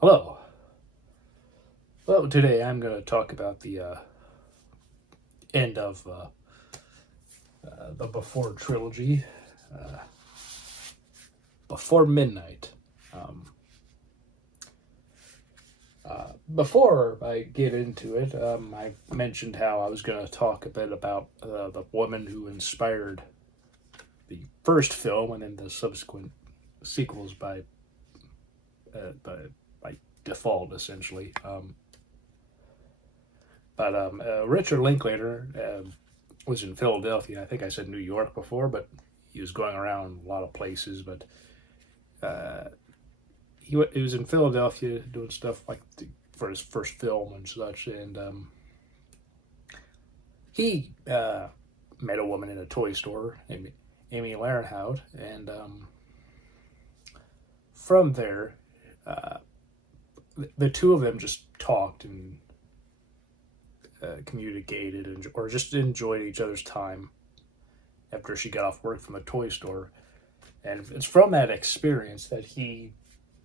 Hello. Well, today I'm going to talk about the end of the Before Trilogy, uh, Before Midnight. Um, Before I get into it, I mentioned how I was going to talk a bit about the woman who inspired the first film and then the subsequent sequels by default, essentially. But Richard Linklater was in Philadelphia. I think I said New York before, but he was going around a lot of places. But he was in Philadelphia doing stuff for his first film and such. And he met a woman in a toy store, Amy Larenhout, and from there, uh, the two of them just talked and communicated or just enjoyed each other's time after she got off work from the toy store. And it's from that experience that he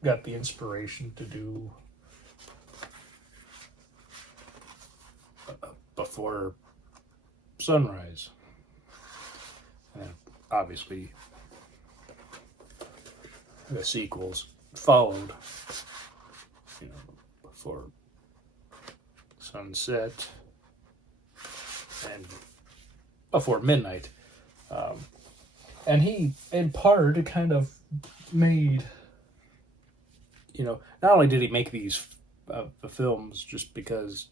got the inspiration to do Before Sunrise. And obviously, the sequels followed, Before Sunset and Before Midnight. And he, in part, kind of made, not only did he make these the films just because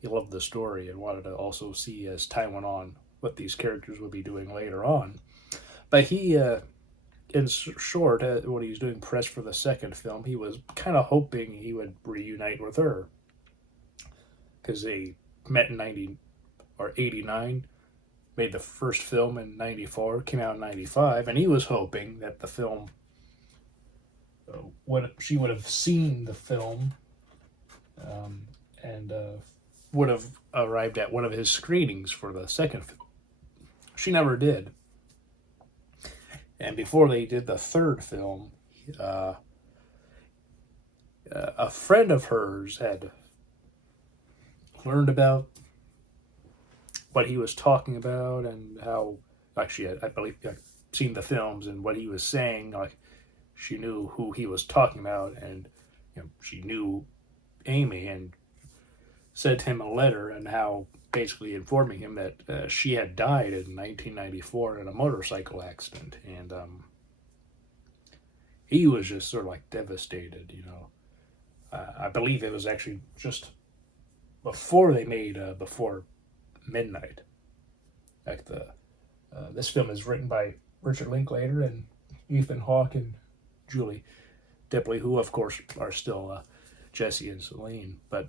he loved the story and wanted to also see as time went on what these characters would be doing later on, but he, in short, when he was doing press for the second film, he was kind of hoping he would reunite with her because they met in 90 or 89, made the first film in 94, came out in 95, and he was hoping that the film, she would have seen the film, and would have arrived at one of his screenings for the second film. She never did. And before they did the third film, a friend of hers had learned about what he was talking about and how, actually, I believe, seen the films and what he was saying. Like, she knew who he was talking about, and she knew Amy, and sent him a letter and how basically informing him that she had died in 1994 in a motorcycle accident, and he was just sort of like devastated. I believe it was actually just before they made Before Midnight. Like this film is written by Richard Linklater and Ethan Hawke and Julie Delpy, who of course are still Jesse and Celine, but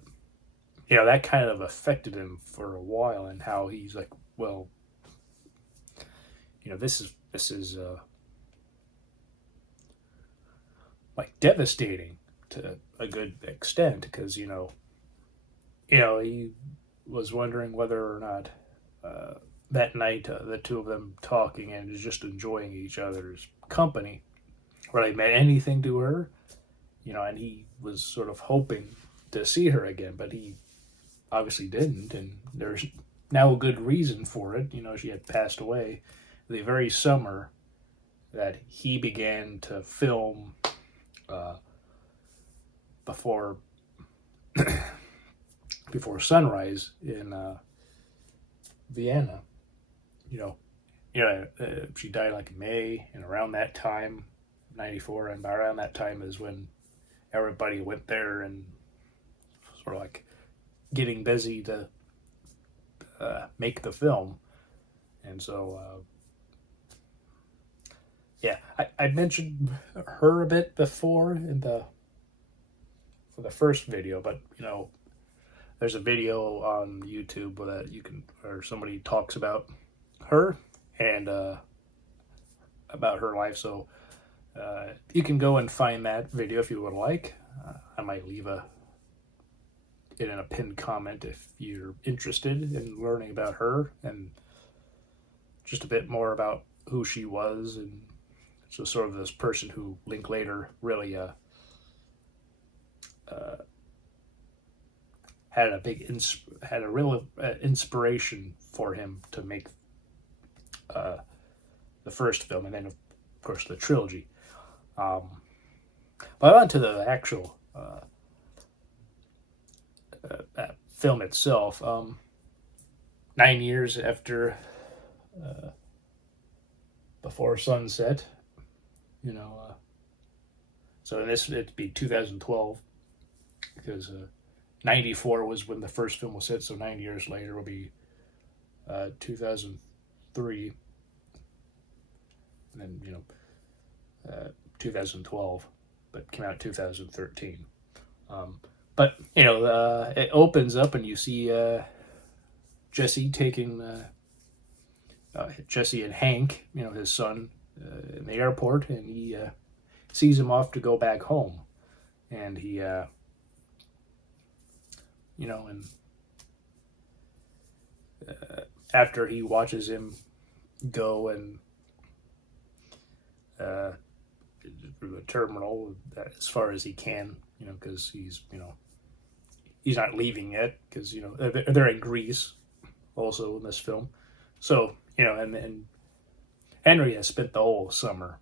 that kind of affected him for a while, and how he's like, well, this is like devastating to a good extent, because he was wondering whether or not that night the two of them talking and just enjoying each other's company really meant anything to her, and he was sort of hoping to see her again, but he obviously didn't, and there's now a good reason for it. She had passed away the very summer that he began to film before before Sunrise in Vienna. She died like in May, and around that time, 94, and by around that time is when everybody went there and sort of like getting busy to make the film. And so I mentioned her a bit before for the first video, but there's a video on YouTube that or somebody talks about her and about her life, so you can go and find that video if you would like. I might leave it in a pinned comment if you're interested in learning about her and just a bit more about who she was, and so sort of this person who Linklater really had a real inspiration for him to make the first film, and then of course the trilogy. But on to the actual film itself. 9 years after Before Sunset, you know. So in this, it'd be 2012, because 94 was when the first film was hit, so 9 years later will be 2003, and then, 2012, but came out in 2013. But, it opens up and you see Jesse taking Jesse and Hank, his son, in the airport, and he sees him off to go back home. And he, and after he watches him go and through the terminal as far as he can, because he's not leaving yet, because they're in Greece also in this film. So and Henry has spent the whole summer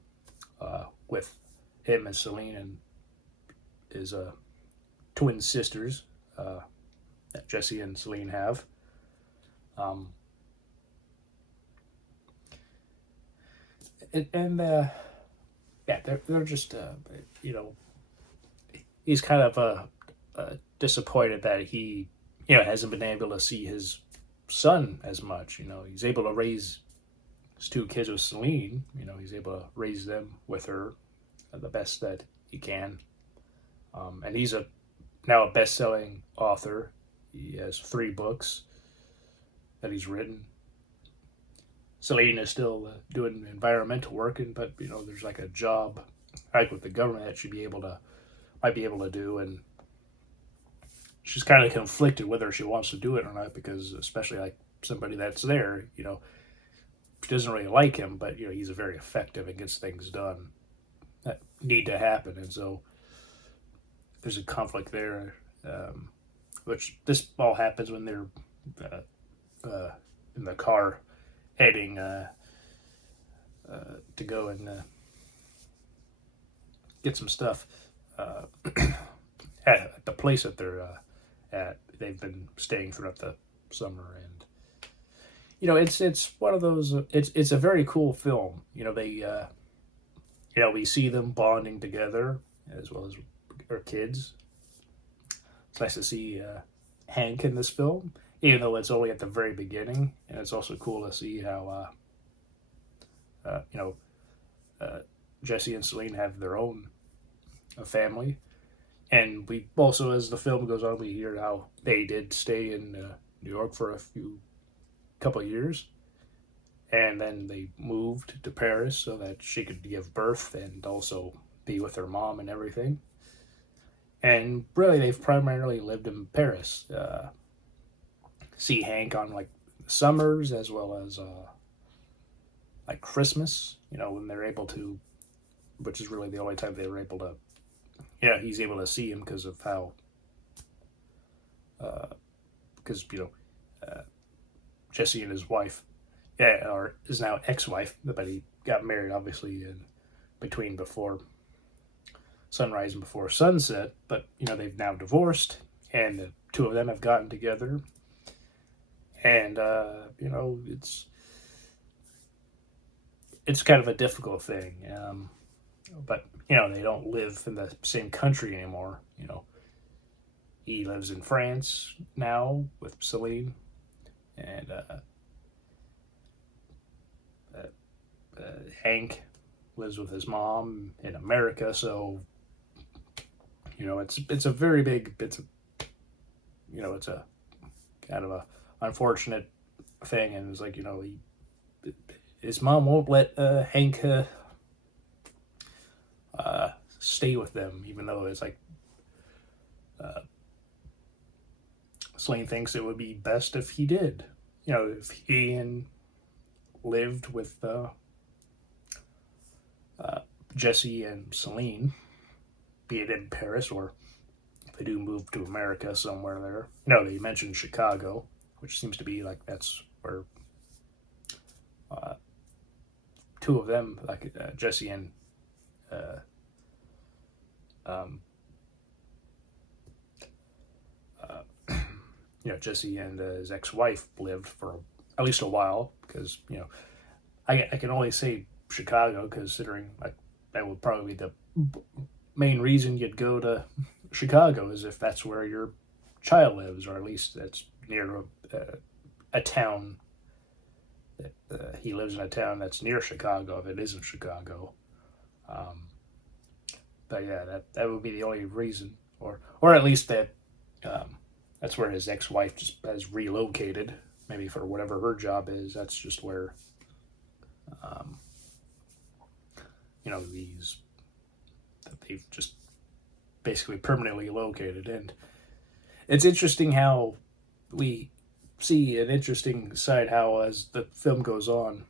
with him and Celine and his twin sisters that Jesse and Celine have. Yeah, they're just he's kind of disappointed that he hasn't been able to see his son as much. He's able to raise his two kids with Celine. He's able to raise them with her the best that he can. And he's now a best-selling author. He has 3 books that he's written. Celine is still doing environmental work, but there's like a job like with the government that she might be able to do, and she's kind of conflicted whether she wants to do it or not, because especially like somebody that's there, she doesn't really like him, but he's very effective and gets things done that need to happen, and so there's a conflict there, which this all happens when they're in the car heading to go and get some stuff at the place that they're at. They've been staying throughout the summer, and it's one of those. It's a very cool film. They we see them bonding together as well as our kids. It's nice to see Hank in this film, even though it's only at the very beginning, and it's also cool to see how Jesse and Celine have their own family, and we also, as the film goes on, we hear how they did stay in New York for a couple of years, and then they moved to Paris so that she could give birth and also be with her mom and everything. And really, they've primarily lived in Paris. See Hank on like summers as well as like Christmas, when they're able to, which is really the only time they were able to, he's able to see him because of how, because, Jesse and his wife, or is now ex-wife, but he got married obviously in between Before Sunrise and Before Sunset, but, they've now divorced, and the two of them have gotten together, and, it's kind of a difficult thing, but, they don't live in the same country anymore, He lives in France now with Celine, and Hank lives with his mom in America, so it's a very big, it's a kind of a unfortunate thing, and it's like his mom won't let Hank stay with them, even though it's like Celine thinks it would be best if he did, if he lived with Jesse and Celine, be it in Paris or they do move to America somewhere there. No, they mentioned Chicago, which seems to be like that's where uh, two of them, like Jesse and uh, um, uh, Jesse and his ex-wife lived for at least a while, because I can only say Chicago, considering like that would probably be the main reason you'd go to Chicago, is if that's where your child lives, or at least that's near a town. He lives in a town that's near Chicago, if it isn't Chicago. Um, but yeah, that would be the only reason, or at least that's where his ex-wife just has relocated, maybe for whatever her job is. That's just where um, these that they've just basically permanently located. And it's interesting how we see an interesting side, how as the film goes on,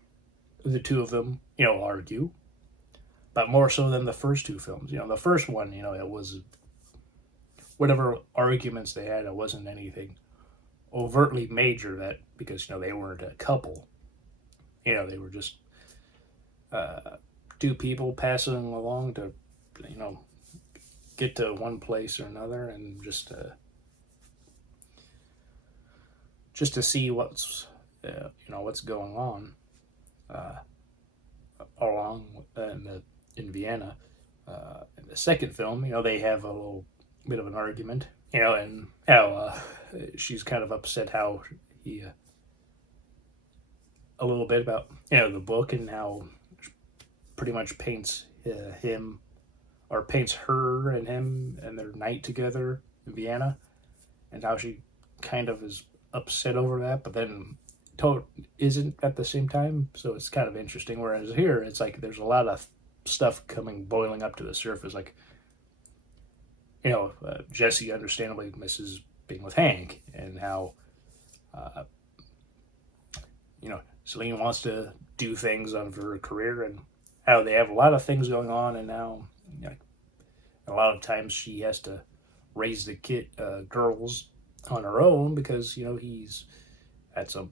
the two of them argue, but more so than the first two films. The first one, it was whatever arguments they had, it wasn't anything overtly major, that because they weren't a couple. They were just two people passing along to get to one place or another, and just to see what's going on uh, along in Vienna. In the second film, they have a little bit of an argument, and how she's kind of upset how he a little bit about the book, and how pretty much paints him, or paints her and him and their night together in Vienna, and how she kind of is upset over that, but then isn't at the same time. So it's kind of interesting. Whereas here, it's like there's a lot of stuff boiling up to the surface. Like, Jesse understandably misses being with Hank, and how, Celine wants to do things on her career, and how they have a lot of things going on, and now, a lot of times she has to raise the girls on her own, because he's at some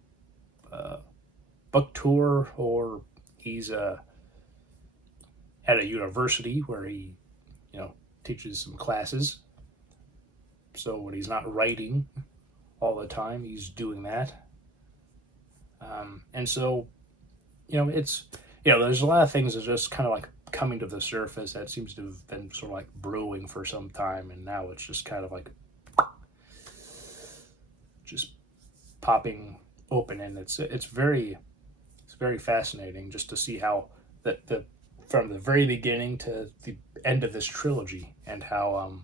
book tour, or he's at a university where he teaches some classes. So when he's not writing all the time, he's doing that. And so it's there's a lot of things that just kind of like coming to the surface, that seems to have been sort of like brewing for some time, and now it's just kind of like just popping open. And it's very fascinating just to see how the from the very beginning to the end of this trilogy, and how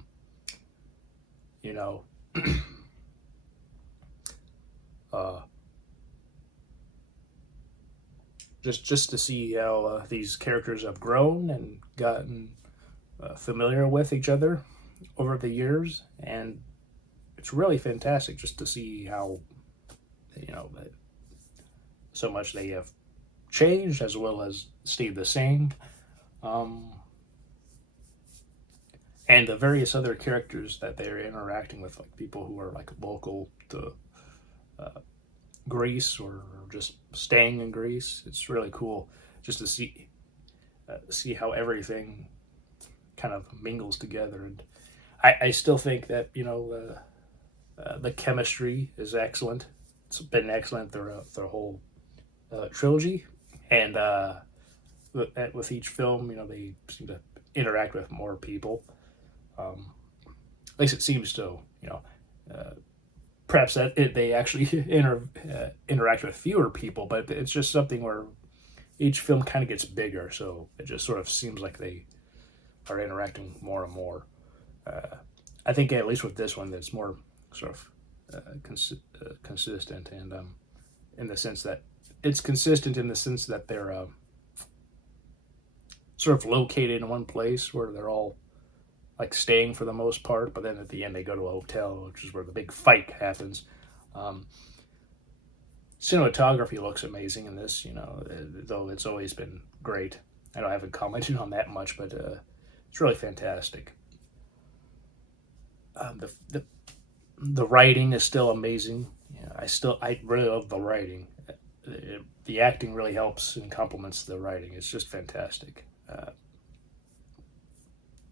just to see how these characters have grown and gotten familiar with each other over the years. And it's really fantastic just to see how so much they have changed as well as stayed the same. And the various other characters that they're interacting with, like people who are like local to Greece, or just staying in Greece. It's really cool just to see how everything kind of mingles together. And I still think that the chemistry is excellent. It's been excellent throughout the whole trilogy, and with each film, they seem to interact with more people. At least it seems to. Perhaps that they actually interact with fewer people, but it's just something where each film kind of gets bigger, so it just sort of seems like they are interacting more and more. I think at least with this one, it's more sort of consistent, and in the sense that it's consistent in the sense that they're sort of located in one place where they're all like staying for the most part, but then at the end they go to a hotel, which is where the big fight happens. Cinematography looks amazing in this, though it's always been great. I haven't commented on that much, but it's really fantastic. The writing is still amazing. I really love the writing. The acting really helps and complements the writing. It's just fantastic.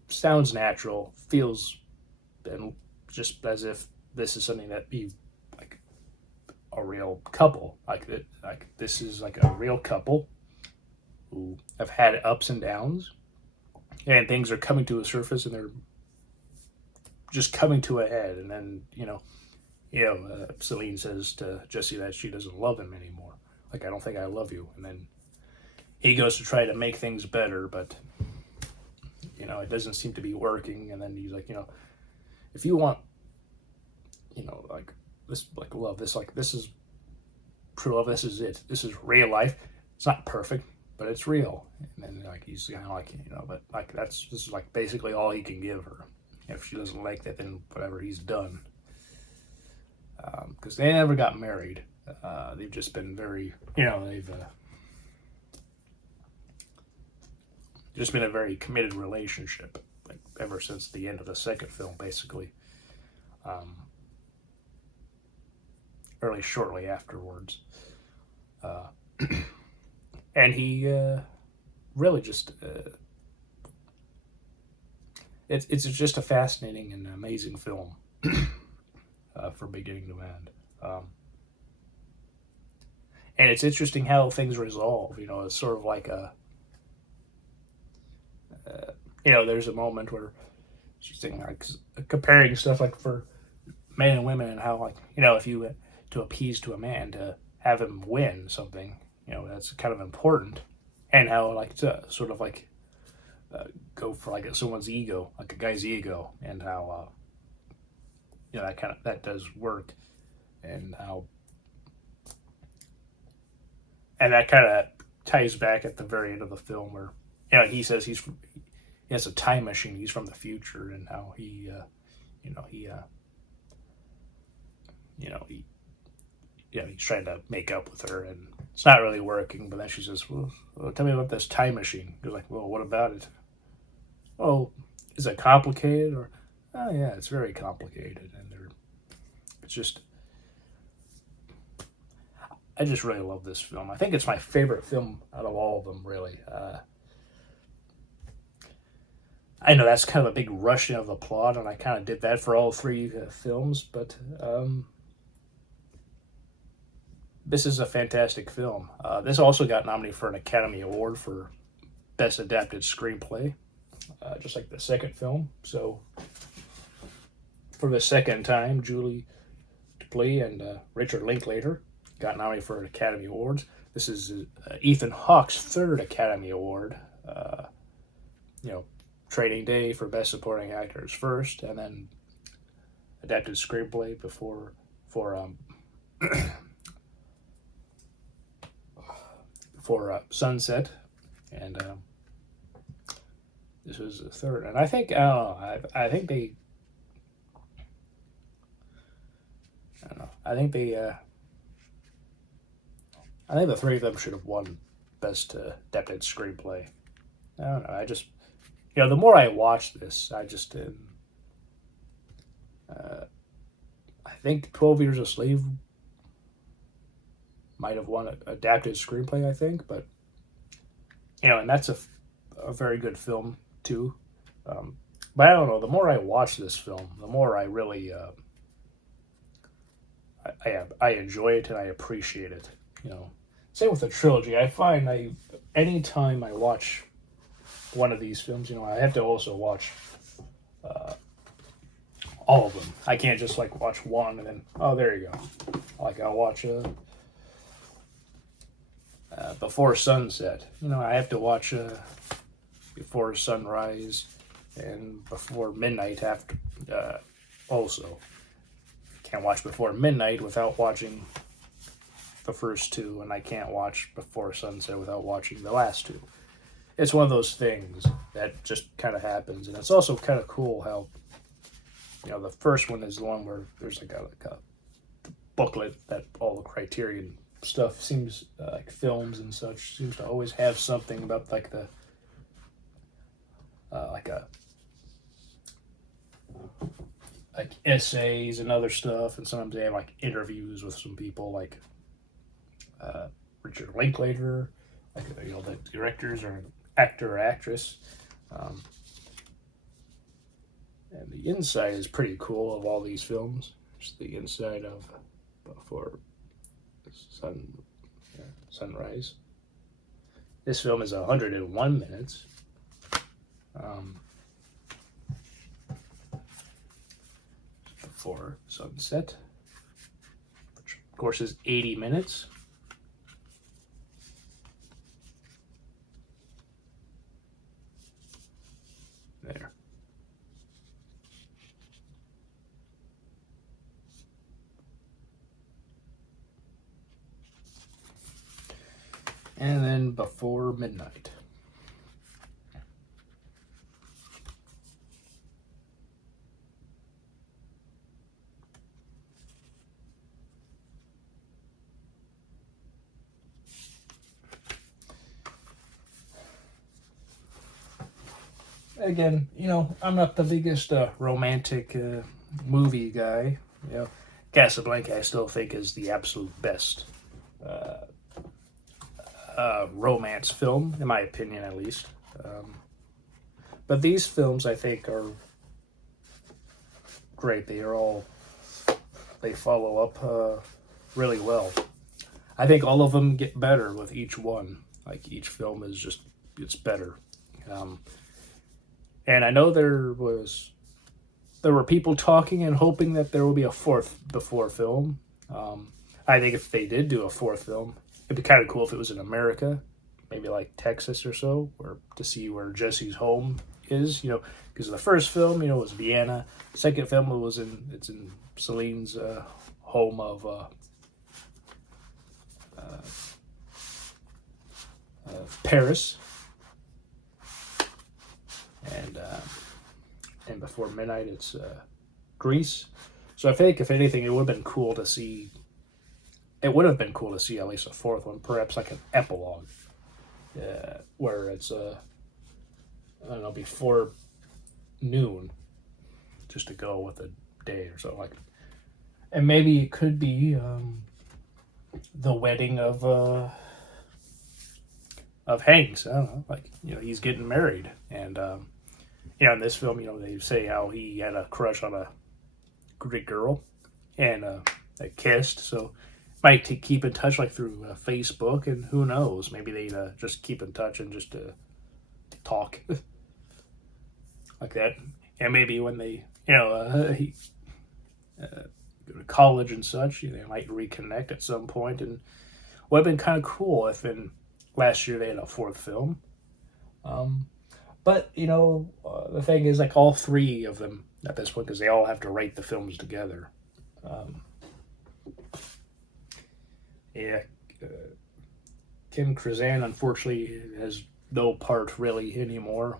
Sounds natural, feels and just as if this is something that be like a real couple. Like this is like a real couple who have had ups and downs, and things are coming to a surface, and they're just coming to a head. And then Celine says to Jesse that she doesn't love him anymore. Like, I don't think I love you. And then he goes to try to make things better, but it doesn't seem to be working. And then he's like, if you want, like this, like love, this is true love. This is it. This is real life. It's not perfect, but it's real. And then like he's kind of like, but like this is like basically all he can give her. If she doesn't like that, then whatever, he's done. Because they never got married. They've just been very, they've just been a very committed relationship, like ever since the end of the second film, basically. Early, shortly afterwards, and he really just it's just a fascinating and amazing film from beginning to end. And it's interesting how things resolve. It's sort of like there's a moment where she's saying like comparing stuff like for men and women, and how like if you to appease to a man to have him win something, that's kind of important, and how like to sort of like go for like someone's ego, like a guy's ego, and how that does work, and how and that kind of ties back at the very end of the film where he says he has a time machine, he's from the future, and how he he's trying to make up with her, and it's not really working. But then she says, well, tell me about this time machine. He's like, well, what about it? Oh, is it complicated? Or, oh yeah, it's very complicated. And it's just, I just really love this film. I think it's my favorite film out of all of them, really. I know that's kind of a big rushing of the plot, and I kind of did that for all three films, but this is a fantastic film. This also got nominated for an Academy Award for Best Adapted Screenplay, just like the second film. So, for the second time, Julie Delpy and Richard Linklater got nominated for Academy Awards. This is Ethan Hawke's third Academy Award. Training Day for Best Supporting Actors first, and then Adapted Screenplay for Sunset, and this was the third. And I think I think they I don't know. I think the three of them should have won Best Adapted Screenplay. I don't know. I just the more I watch this, I just I think 12 Years a Slave might have won an adapted screenplay, I think, but and that's a very good film too. But I don't know. The more I watch this film, the more I really I enjoy it and I appreciate it. Same with the trilogy. I find anytime I watch one of these films, I have to also watch all of them. I can't just like watch one and then there you go. Like I'll watch Before Sunset. I have to watch Before Sunrise and Before Midnight after also. Can't watch Before Midnight without watching the first two, and I can't watch Before Sunset without watching the last two. It's one of those things that just kind of happens, and it's also kind of cool how the first one is the one where there's like a booklet that all the Criterion stuff seems like films and such seems to always have something about like the like essays and other stuff, and sometimes they have like interviews with some people like Richard Linklater, like the directors or actor or actress. Um, and the inside is pretty cool of all these films. Just the inside of Before Sun Sunrise. This film is 101 minutes. Um, Before Sunset, which of course is 80 minutes. There. And then Before Midnight. Again, I'm not the biggest romantic movie guy. Casablanca I still think is the absolute best romance film, in my opinion at least. But these films I think are great. They follow up really well. I think all of them get better with each one. Like each film it's better. And I know there were people talking and hoping that there will be a fourth Before film. I think if they did do a fourth film, it'd be kind of cool if it was in America, maybe like Texas or so, or to see where Jesse's home is. Because the first film, was Vienna. Second film it's in Celine's home of Paris, and Before Midnight it's Greece. So I think if anything, it would have been cool to see. It would have been cool to see at least a fourth one, perhaps like an epilogue, where it's I don't know, before noon, just to go with a day or so. And maybe it could be the wedding of Hanks. I don't know, he's getting married, and in this film, they say how he had a crush on a Greek girl, and they kissed. So might keep in touch like through Facebook, and who knows, maybe they just keep in touch and just talk like that. And maybe when they go to college and such, they might reconnect at some point. And would have been kind of cool if in last year they had a fourth film. But the thing is, like, all three of them at this point, because they all have to write the films together. Kim Kazan unfortunately has no part really anymore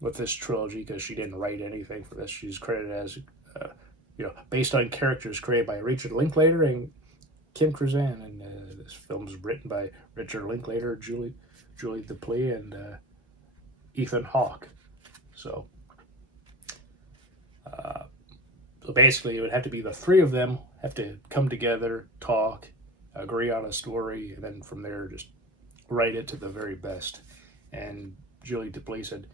with this trilogy because she didn't write anything for this. She's credited as based on characters created by Richard Linklater and Kim Kazan, and this film is written by Richard Linklater, Julie Delpy, and Ethan Hawke. So basically, it would have to be the three of them have to come together, talk, agree on a story, and then from there just write it to the very best. And Julie Delpy said,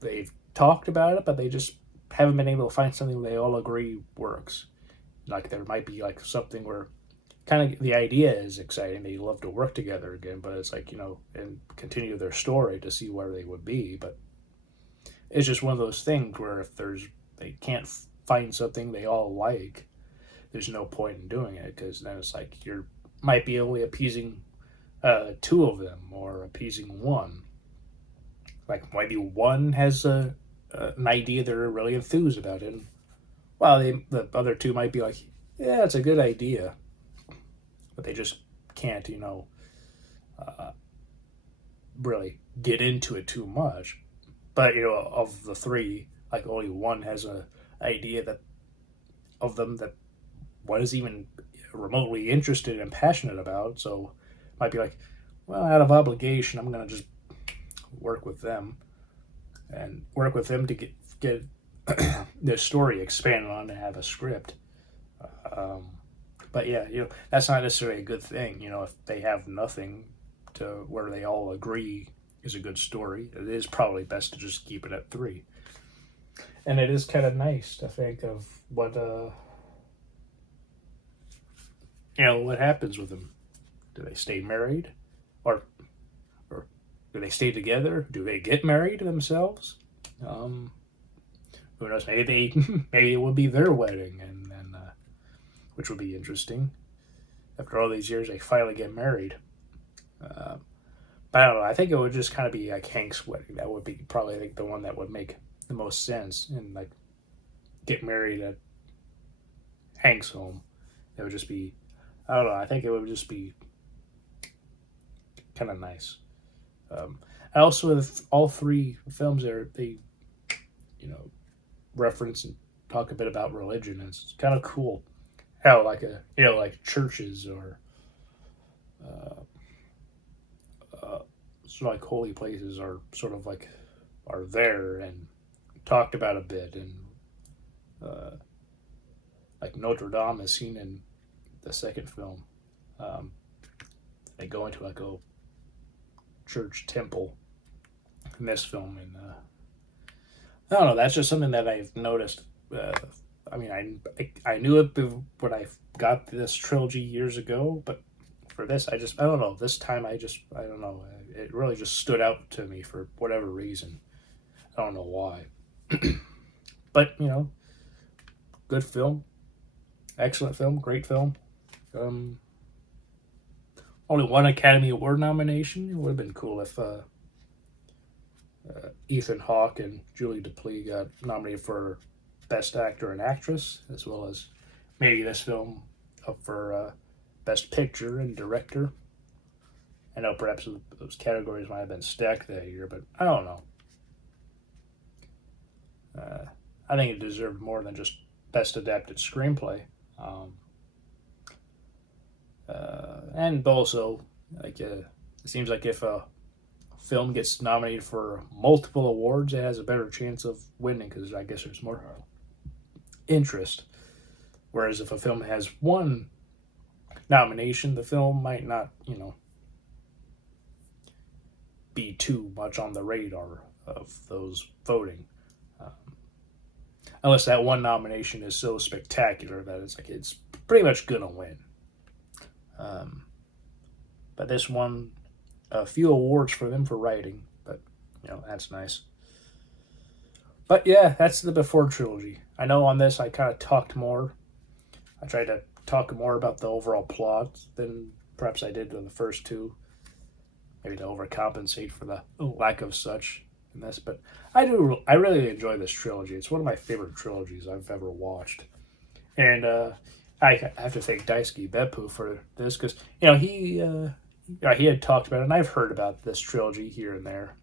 they've talked about it, but they just haven't been able to find something they all agree works. Like there might be like something where kind of the idea is exciting. They love to work together again, but it's like, and continue their story to see where they would be. But it's just one of those things where if they can't find something they all like, there's no point in doing it, because then it's like you're might be only appeasing two of them or appeasing one. Like maybe one has an idea they're really enthused about it. Well, the other two might be like, yeah, it's a good idea, but they just can't, really get into it too much. But of the three, like only one has an idea that one is even remotely interested and passionate about. So it might be like, well, out of obligation, I'm gonna just work with them to get the story expanded on to have a script. Um, but yeah, that's not necessarily a good thing. If they have nothing to where they all agree is a good story, it is probably best to just keep it at three. And it is kind of nice to think of what happens with them. Do they stay married, or or do they stay together? Do they get married themselves? Um, who knows? Maybe maybe it will be their wedding, and which would be interesting. After all these years, they finally get married. Uh, but I don't know. I think it would just kind of be like Hank's wedding. That would be probably, I think, the one that would make the most sense. And like get married at Hank's home. It would just be, I don't know. I think it would just be kind of nice. I also, with all three films, they you know reference and talk a bit about religion. It's kind of cool how like churches or uh, sort of like holy places are sort of like are there and talked about a bit, and uh, like Notre Dame is seen in the second film. Um, they go into like a church temple in this film, and I don't know. That's just something that I've noticed. I mean, I knew it when I got this trilogy years ago, but for this, I don't know. This time, I don't know. It really just stood out to me for whatever reason. I don't know why, but good film, excellent film, great film. Um, Only one Academy Award nomination. It would have been cool if Ethan Hawke and Julie Delpy got nominated for Best Actor and Actress, as well as maybe this film up for Best Picture and Director. I know perhaps those categories might have been stacked that year, but I don't know. I think it deserved more than just Best Adapted Screenplay. And also, it seems like if a film gets nominated for multiple awards, it has a better chance of winning because I guess there's more interest. Whereas if a film has one nomination, the film might not, be too much on the radar of those voting. Um, Unless that one nomination is so spectacular that it's pretty much gonna win. Um, but this won a few awards for them for writing, but that's nice. But yeah, that's the Before Trilogy. I know on this I kind of talked more. I tried to talk more about the overall plot than perhaps I did in the first two, maybe to overcompensate for the lack of such in this. But I really enjoy this trilogy. It's one of my favorite trilogies I've ever watched, and I have to thank Daisuke Beppu for this because he had talked about it, and I've heard about this trilogy here and there.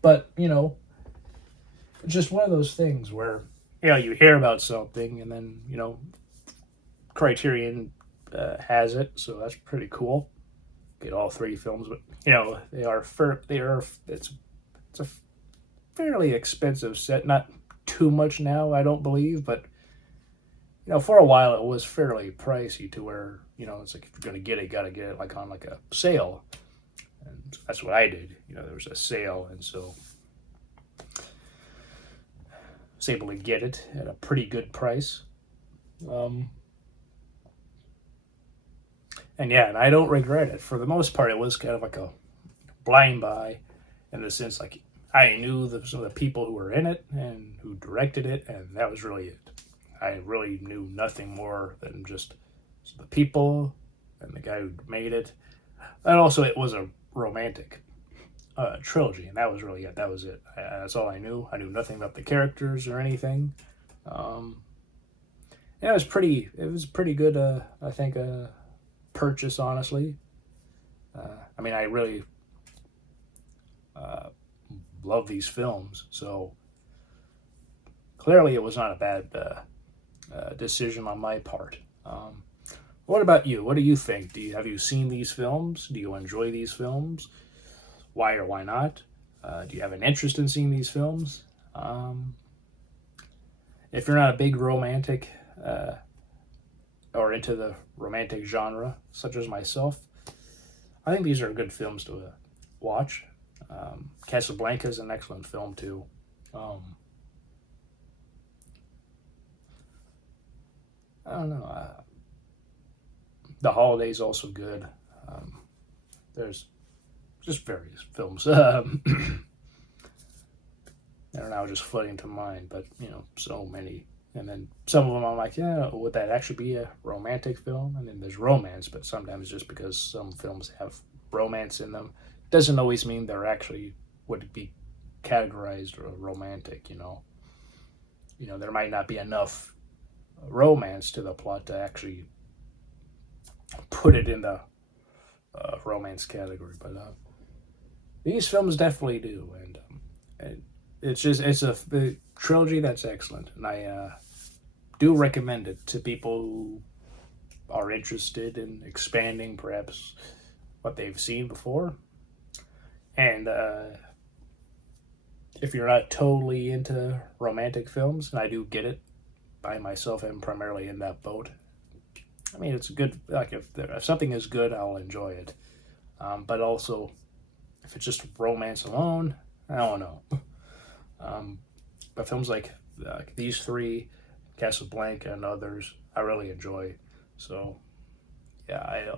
But it's just one of those things where you hear about something, and then Criterion has it, so that's pretty cool. Get all three films, but it's a fairly expensive set. Not too much now, I don't believe, but for a while it was fairly pricey to where it's like if you're gonna get it, gotta get it like on like a sale, and that's what I did. There was a sale, and so I was able to get it at a pretty good price. And yeah, and I don't regret it. For the most part, it was kind of like a blind buy, in the sense like I knew some of the people who were in it and who directed it, and that was really it. I really knew nothing more than just the people and the guy who made it. And also, it was a romantic trilogy, and that was really it. That was it. That's all I knew. I knew nothing about the characters or anything. Yeah, it was pretty. It was pretty good. I think purchase, honestly. I mean, I really love these films, so clearly it was not a bad decision on my part. What about you? What do you think? Have you seen these films? Do you enjoy these films? Why or why not? Do you have an interest in seeing these films? if you're not a big romantic or into the romantic genre, such as myself, I think these are good films to watch. Casablanca is an excellent film too. I don't know. The Holiday's also good. There's just various films. They're now just flooding to mind, but so many. And then some of them I'm like, yeah, would that actually be a romantic film? And then there's romance, but sometimes just because some films have romance in them doesn't always mean they're actually would be categorized romantic. There might not be enough romance to the plot to actually put it in the romance category, but these films definitely do, and it's a trilogy that's excellent, and I do recommend it to people who are interested in expanding perhaps what they've seen before, and if you're not totally into romantic films, and I do get it, I myself am primarily in that boat. I mean, it's good. Like if something is good, I'll enjoy it. But also, if it's just romance alone, I don't know. But films like these three, Casablanca and others, I really enjoy. So, yeah.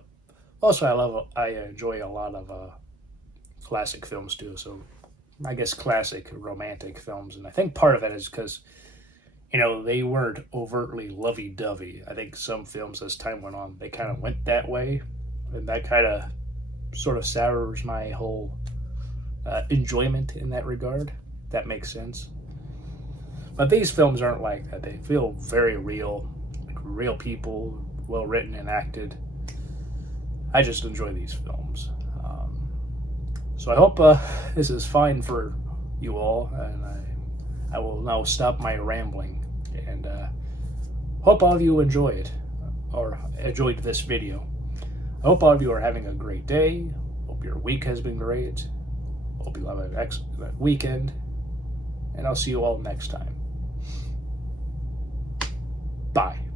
I enjoy a lot of classic films too. So, I guess classic romantic films, and I think part of it is because they weren't overtly lovey-dovey. I think some films, as time went on, they kind of went that way, and that kind of sort of sours my whole enjoyment in that regard. If that makes sense. But these films aren't like that. They feel very real, like real people, well written and acted. I just enjoy these films. So I hope this is fine for you all, and I will now stop my rambling, and hope all of you enjoy it, or enjoyed this video. I hope all of you are having a great day. Hope your week has been great. Hope you have an excellent weekend, and I'll see you all next time. Bye.